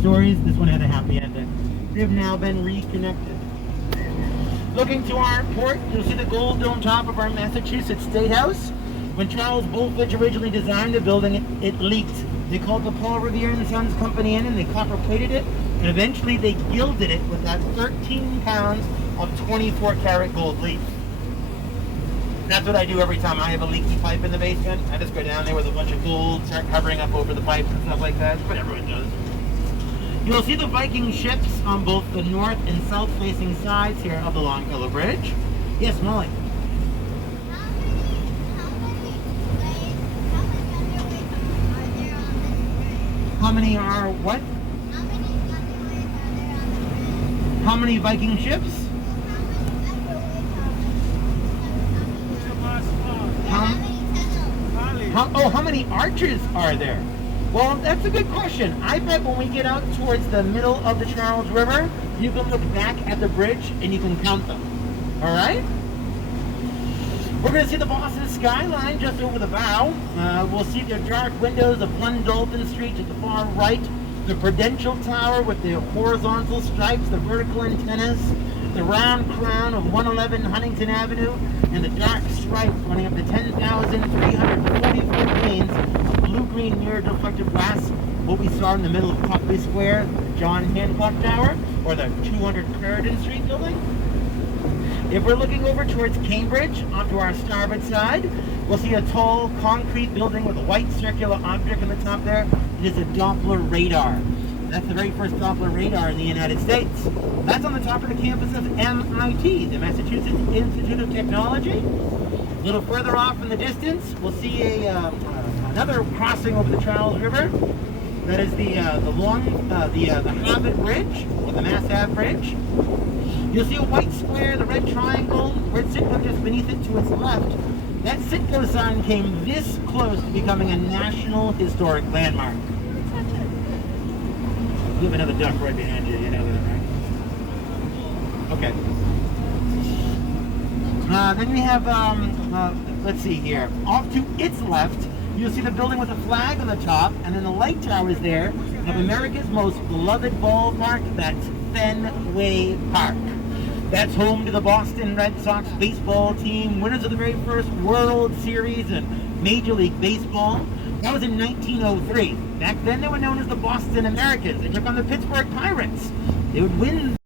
stories. This one had a happy ending. They've now been reconnected. Looking to our port, you'll see the gold dome top of our Massachusetts State House. When Charles Bulfinch originally designed the building, it leaked. They called the Paul Revere and Sons Company in and they copper plated it, and eventually they gilded it with that 13 pounds of 24 karat gold leaf. That's what I do every time I have a leaky pipe in the basement. I just go down there with a bunch of gold, start covering up over the pipes and stuff like that. That's what everyone does. You'll see the Viking ships on both the north and south facing sides here of the Longfellow Bridge. Yes, Molly? How many are what? How many Viking ships? How many archers are there? Well, that's a good question. I bet when we get out towards the middle of the Charles River, you can look back at the bridge and you can count them. All right? We're going to see the Boston skyline just over the bow. We'll see the dark windows of 1 Dolphin Street to the far right, the Prudential Tower with the horizontal stripes, the vertical antennas, the round crown of 111 Huntington Avenue, and the dark stripes running up to 10,344 panes of blue-green mirror deflective glass. What we saw in the middle of Copley Square, the John Hancock Tower, or the 200 Clarendon Street building. If we're looking over towards Cambridge, onto our starboard side, we'll see a tall concrete building with a white circular object on the top there. It is a Doppler radar. That's the very first Doppler radar in the United States. That's on the top of the campus of MIT, the Massachusetts Institute of Technology. A little further off in the distance, we'll see another crossing over the Charles River. That is the Harvard Bridge, or the Mass Ave Bridge. You'll see a white square, the red triangle, red Citgo just beneath it to its left. That Citgo sign came this close to becoming a National Historic Landmark. You have another duck right behind you, you know that, right? Okay. Then we have, let's see here. Off to its left, you'll see the building with a flag on the top, and then the light tower is there of America's most beloved ballpark. That's Fenway Park. That's home to the Boston Red Sox baseball team, winners of the very first World Series and Major League Baseball. That was in 1903. Back then they were known as the Boston Americans. They took on the Pittsburgh Pirates. They would win